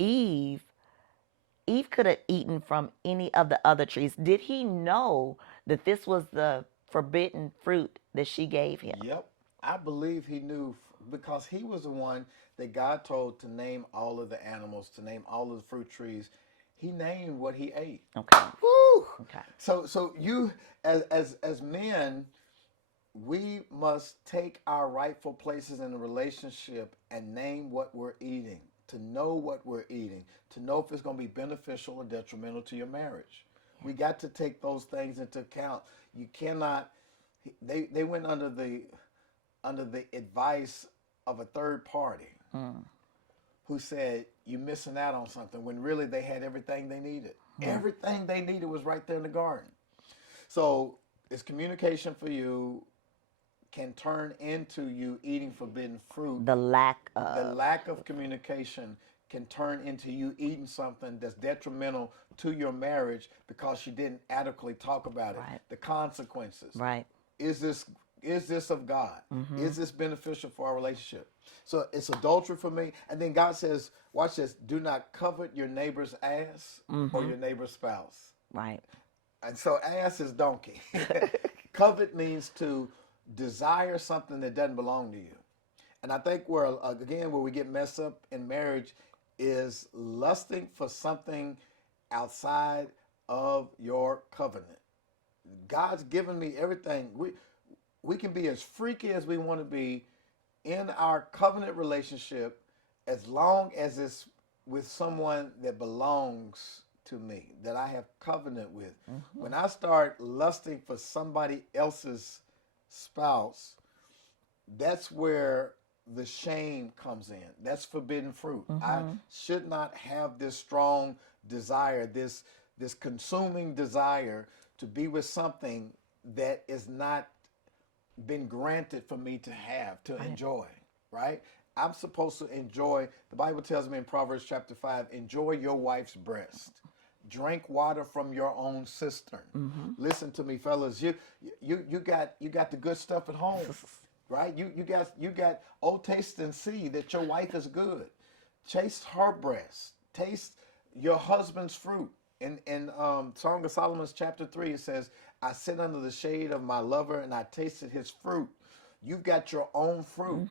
Eve, Eve could have eaten from any of the other trees. Did he know that this was the forbidden fruit that she gave him? Yep. I believe he knew because he was the one that God told to name all of the animals, to name all of the fruit trees. He named what he ate. Okay. Woo! Okay. So you as men, we must take our rightful places in the relationship and name what we're eating, to know what we're eating, to know if it's going to be beneficial or detrimental to your marriage. We got to take those things into account. You cannot. They went under the advice of a third party Mm. who said you're missing out on something when really they had everything they needed. Mm. Everything they needed was right there in the garden. So it's communication for you can turn into you eating forbidden fruit. The lack The of. lack of communication can turn into you eating something that's detrimental to your marriage because you didn't adequately talk about it. Right. The consequences. Right. Is this is this of God? Mm-hmm. Is this beneficial for our relationship? So it's adultery for me. And then God says, watch this, do not covet your neighbor's ass or Mm-hmm. your neighbor's spouse. Right. And so ass is donkey. Covet means to desire something that doesn't belong to you. And I think where again where we get messed up in marriage is lusting for something outside of your covenant. God's given me everything. We can be as freaky as we want to be in our covenant relationship as long as it's with someone that belongs to me, that I have covenant with. Mm-hmm. When I start lusting for somebody else's spouse, that's where the shame comes in. That's forbidden fruit. I Mm-hmm. should not have this strong desire, this consuming desire to be with something that is not been granted for me to have, to Right. enjoy, right? I'm supposed to enjoy, the Bible tells me in Proverbs chapter 5, enjoy your wife's breast. Drink water from your own cistern. Mm-hmm. Listen to me, fellas. You got the good stuff at home, right? You got oh taste and see that your wife is good. Taste her breast. Taste your husband's fruit. In Song of Solomon's chapter 3, it says, I sit under the shade of my lover and I tasted his fruit. You've got your own fruit.